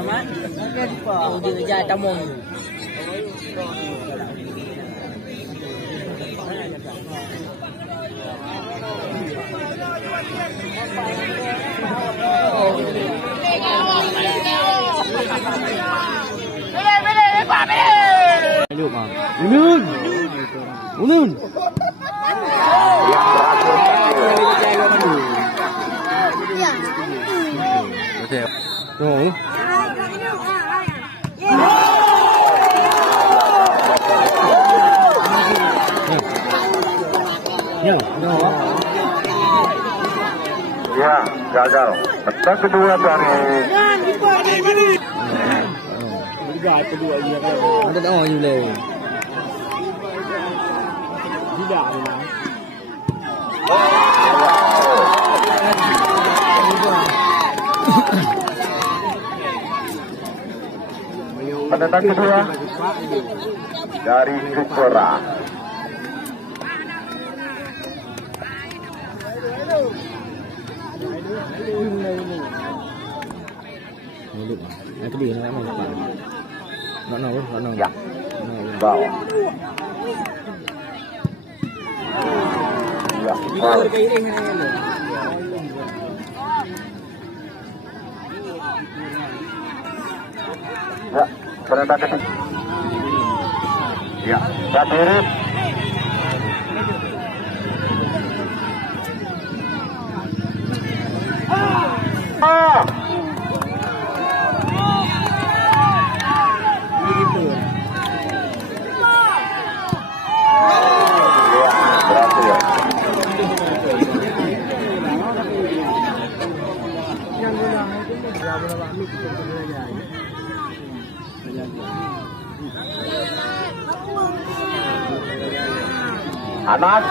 Mak, dia jahat tamu. Unun. Oke. Tuh. Ya, gagal. Petak kedua dari Ada tahu you le. Tidak. pendatang kedua dari Kupora. Itu dia nak main apa? Nak. Ya, bawah. Ya, bawah. Ya, pendatang ketiga. Ya, berdiri. Anas